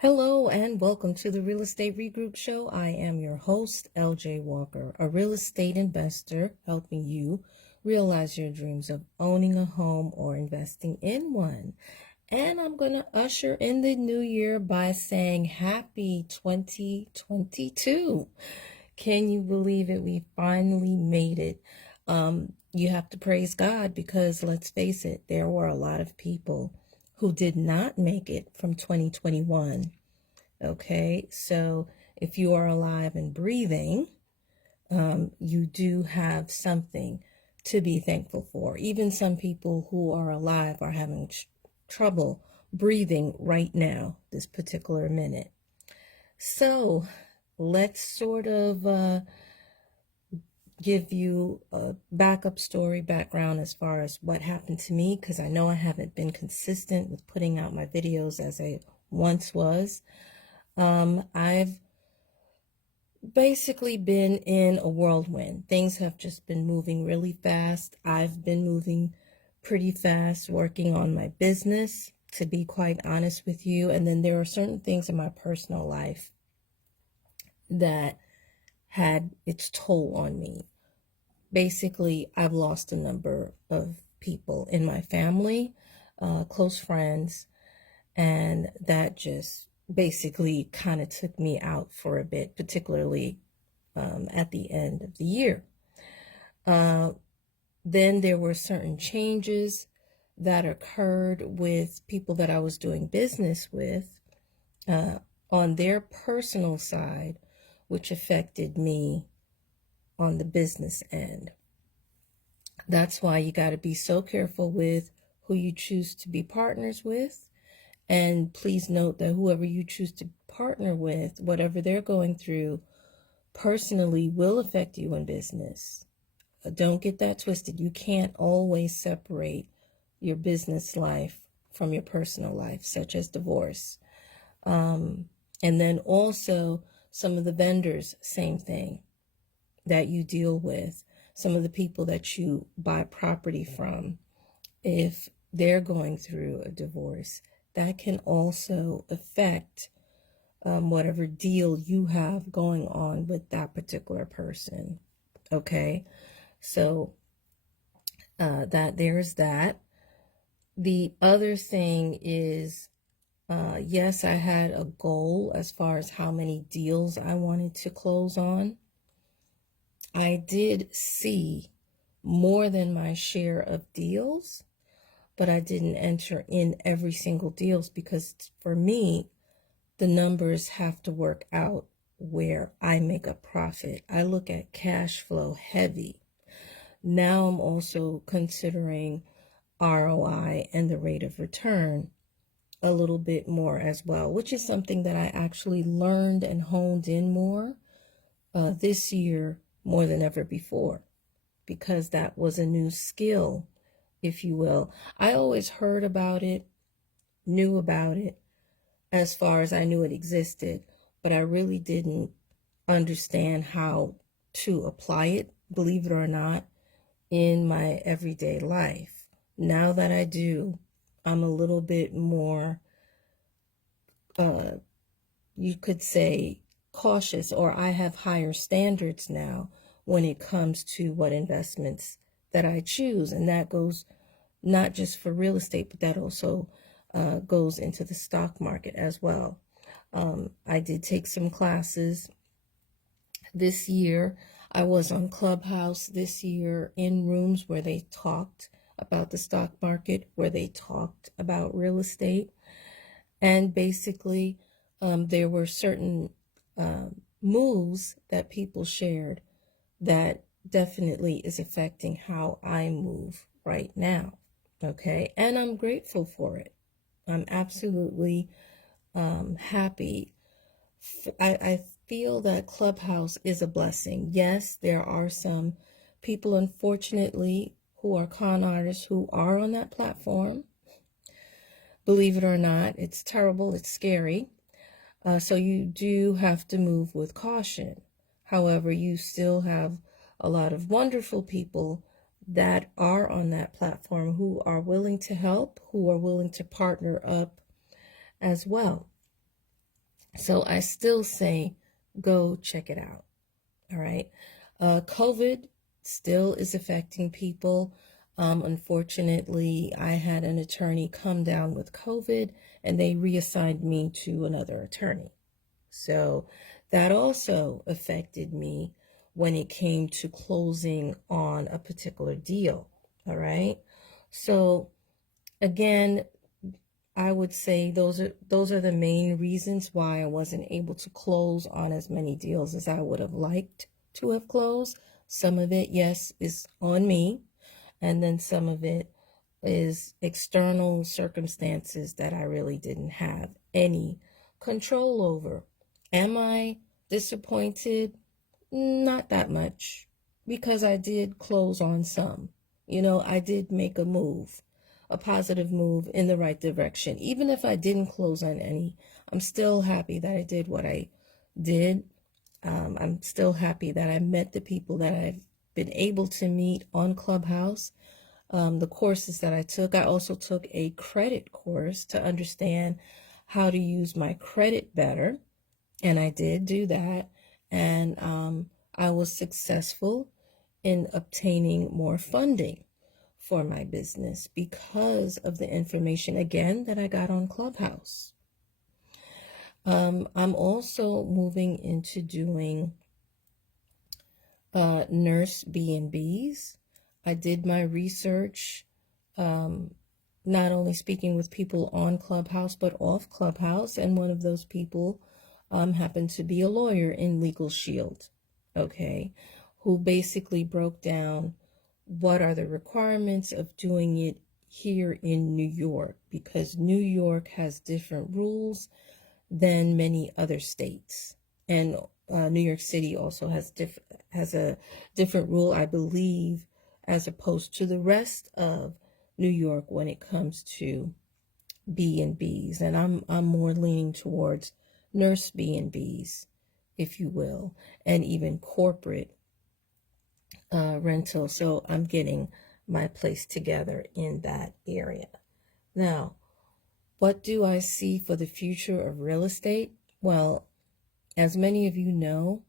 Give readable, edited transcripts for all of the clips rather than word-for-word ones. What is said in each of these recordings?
Hello and welcome to the Real Estate Regroup Show. I am your host, LJ Walker, a real estate investor helping you realize your dreams of owning a home or investing in one. And I'm going to usher in the new year by saying happy 2022. Can you believe it? We finally made it. You have to praise God because let's face it, there were a lot of people who did not make it from 2021. Okay, so if you are alive and breathing, you do have something to be thankful for. Even some people who are alive are having trouble breathing right now, this particular minute. So let's sort of give you a backup story background as far as what happened to me, because I know I haven't been consistent with putting out my videos as I once was. I've basically been in a whirlwind. Things have just been moving really fast. I've been moving pretty fast, working on my business, to be quite honest with you. And then there are certain things in my personal life that had its toll on me. Basically, I've lost a number of people in my family, close friends, and that just basically kind of took me out for a bit, particularly at the end of the year. Then there were certain changes that occurred with people that I was doing business with on their personal side, which affected me on the business end. That's why you got to be so careful with who you choose to be partners with. And please note that whoever you choose to partner with, whatever they're going through personally will affect you in business. Don't get that twisted. You can't always separate your business life from your personal life, such as divorce. And then also some of the vendors, same thing, that you deal with. Some of the people that you buy property from, if they're going through a divorce, that can also affect whatever deal you have going on with that particular person. Okay, so there's that. The other thing is, yes, I had a goal as far as how many deals I wanted to close on. I did see more than my share of deals, but I didn't enter in every single deals because for me, the numbers have to work out where I make a profit. I look at cash flow heavy. Now I'm also considering ROI and the rate of return a little bit more as well, which is something that I actually learned and honed in more this year more than ever before, because that was a new skill, if you will. I always heard about it, knew about it, as far as I knew it existed, but I really didn't understand how to apply it, believe it or not, in my everyday life. Now that I do, I'm a little bit more, you could say, cautious, or I have higher standards now when it comes to what investments that I choose. And that goes not just for real estate, but that also goes into the stock market as well. I did take some classes this year. I was on Clubhouse this year in rooms where they talked about the stock market, where they talked about real estate. And basically, there were certain moves that people shared that definitely is affecting how I move right now. Okay, and I'm grateful for it. I'm absolutely happy. I feel that Clubhouse is a blessing. Yes, there are some people, unfortunately, who are con artists who are on that platform. Believe it or not, it's terrible, it's scary. So you do have to move with caution. However, you still have a lot of wonderful people that are on that platform who are willing to help, who are willing to partner up as well. So I still say go check it out. All right. COVID still is affecting people. Unfortunately, I had an attorney come down with COVID and they reassigned me to another attorney. So that also affected me when it came to closing on a particular deal. All right. So again, I would say those are the main reasons why I wasn't able to close on as many deals as I would have liked to have closed. Some of it, yes, is on me, and then some of it is external circumstances that I really didn't have any control over. Am I disappointed? Not that much, because I did close on some. I did make a move, a positive move in the right direction. Even if I didn't close on any, I'm still happy that I did what I did. I'm still happy that I met the people that I've been able to meet on Clubhouse. The courses that I took, I also took a credit course to understand how to use my credit better. And I did do that. And I was successful in obtaining more funding for my business because of the information, again, that I got on Clubhouse. I'm also moving into doing nurse B&Bs. I did my research, not only speaking with people on Clubhouse, but off Clubhouse. And one of those people happened to be a lawyer in Legal Shield, okay, who basically broke down what are the requirements of doing it here in New York, because New York has different rules than many other states. And New York City also has a different rule, I believe, as opposed to the rest of New York when it comes to B&Bs. And I'm more leaning towards nurse B&Bs, if you will, and even corporate rental. So I'm getting my place together in that area. Now, what do I see for the future of real estate? Well, as many of you know,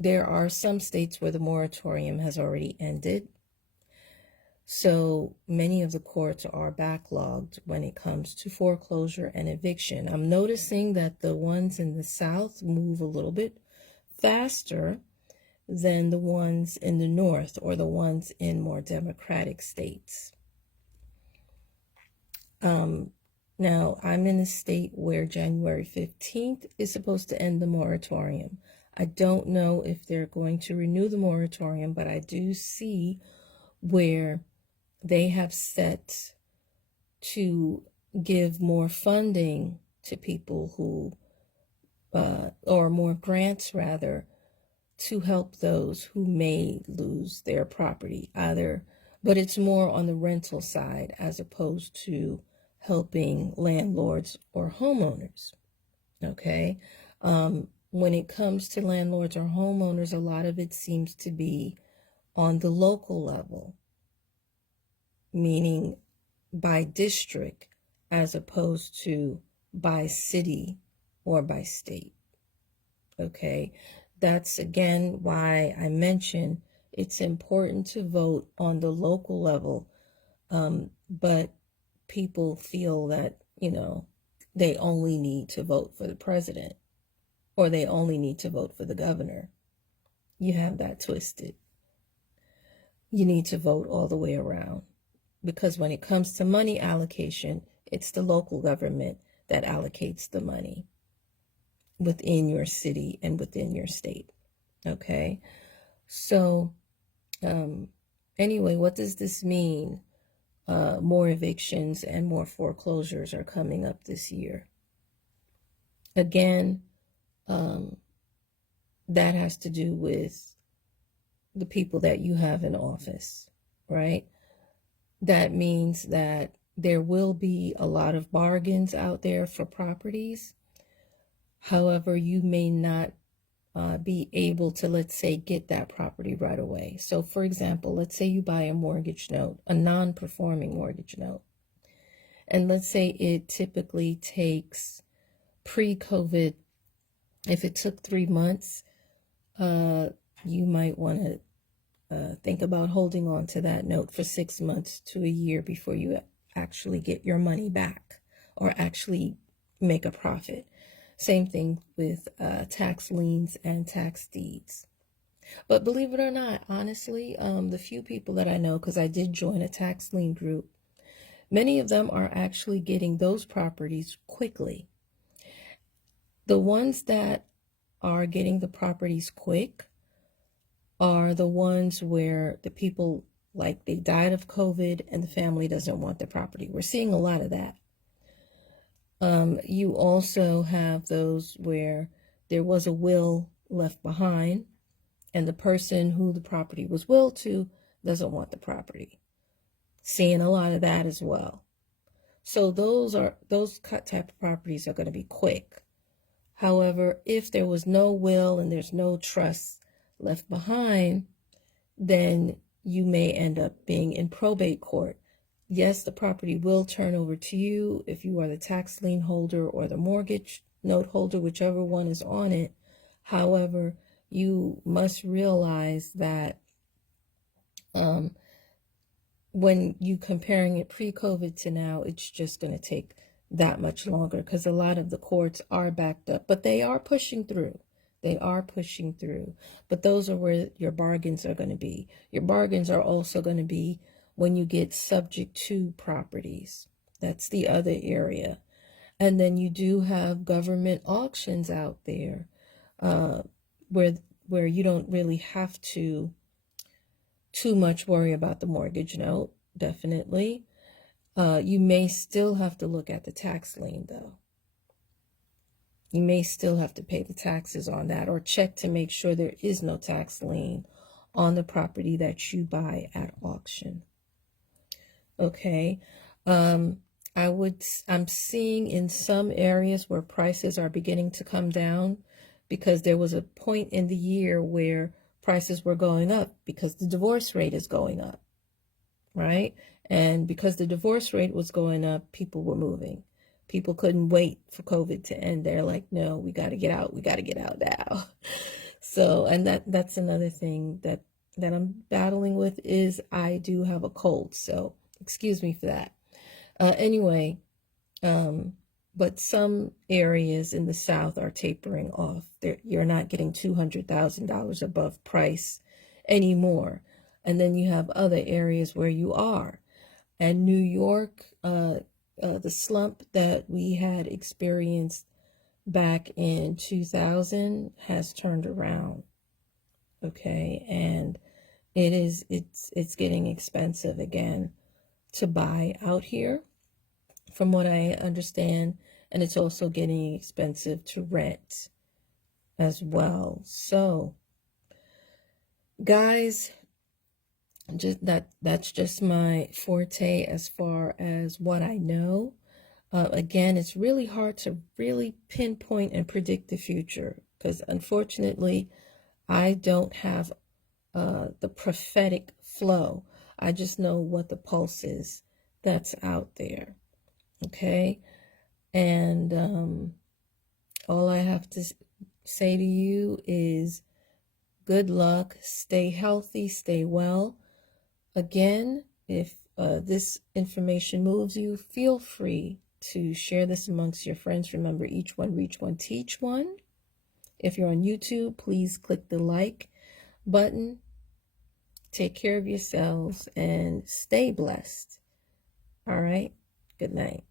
there are some states where the moratorium has already ended. So many of the courts are backlogged when it comes to foreclosure and eviction. I'm noticing that the ones in the South move a little bit faster than the ones in the North or the ones in more democratic states. Now, I'm in a state where January 15th is supposed to end the moratorium. I don't know if they're going to renew the moratorium, but I do see where they have set to give more funding to people who, or more grants rather, to help those who may lose their property either, but it's more on the rental side as opposed to helping landlords or homeowners. Okay. When it comes to landlords or homeowners, a lot of it seems to be on the local level, meaning by district as opposed to by city or by state. Okay. That's again why I mentioned it's important to vote on the local level, but people feel that, they only need to vote for the president or they only need to vote for the governor. You have that twisted. You need to vote all the way around, because when it comes to money allocation, it's the local government that allocates the money within your city and within your state. Okay. So anyway, what does this mean? More evictions and more foreclosures are coming up this year. Again, that has to do with the people that you have in office, right? That means that there will be a lot of bargains out there for properties. However, you may not be able to, let's say, get that property right away. So for example, let's say you buy a mortgage note, a non-performing mortgage note. And let's say it typically takes pre-COVID, if it took 3 months, you might want to think about holding on to that note for 6 months to a year before you actually get your money back or actually make a profit. Same thing with tax liens and tax deeds. But believe it or not, honestly, the few people that I know, because I did join a tax lien group, many of them are actually getting those properties quickly. The ones that are getting the properties quick are the ones where the people, like, they died of COVID and the family doesn't want the property. We're seeing a lot of that. You also have those where there was a will left behind and the person who the property was willed to doesn't want the property. Seeing a lot of that as well. So those type of properties are going to be quick. However, if there was no will and there's no trust left behind, then you may end up being in probate court. Yes, the property will turn over to you if you are the tax lien holder or the mortgage note holder, whichever one is on it. However, you must realize that when you comparing it pre-COVID to now, it's just going to take that much longer because a lot of the courts are backed up, but they are pushing through. They are pushing through. But those are where your bargains are going to be. Your bargains are also going to be when you get subject to properties. That's the other area. And then you do have government auctions out there where you don't really have to too much worry about the mortgage note, definitely. You may still have to look at the tax lien, though. You may still have to pay the taxes on that or check to make sure there is no tax lien on the property that you buy at auction. Okay. I'm seeing in some areas where prices are beginning to come down because there was a point in the year where prices were going up because the divorce rate is going up, right? And because the divorce rate was going up, people were moving. People couldn't wait for COVID to end. They're like, no, we got to get out. We got to get out now. So, and that's another thing that I'm battling with is I do have a cold. So excuse me for that. Anyway, but some areas in the South are tapering off. You're not getting $200,000 above price anymore. And then you have other areas where you are. And New York, the slump that we had experienced back in 2000 has turned around. Okay, and it's getting expensive again to buy out here, from what I understand, and it's also getting expensive to rent as well. So, guys, that's just my forte as far as what I know. Again, it's really hard to really pinpoint and predict the future because unfortunately, I don't have the prophetic flow. I just know what the pulse is that's out there. Okay. And all I have to say to you is good luck, stay healthy, stay well. Again, if this information moves you, feel free to share this amongst your friends. Remember, each one, reach one, teach one. If you're on YouTube, please click the like button. Take care of yourselves and stay blessed. All right. Good night.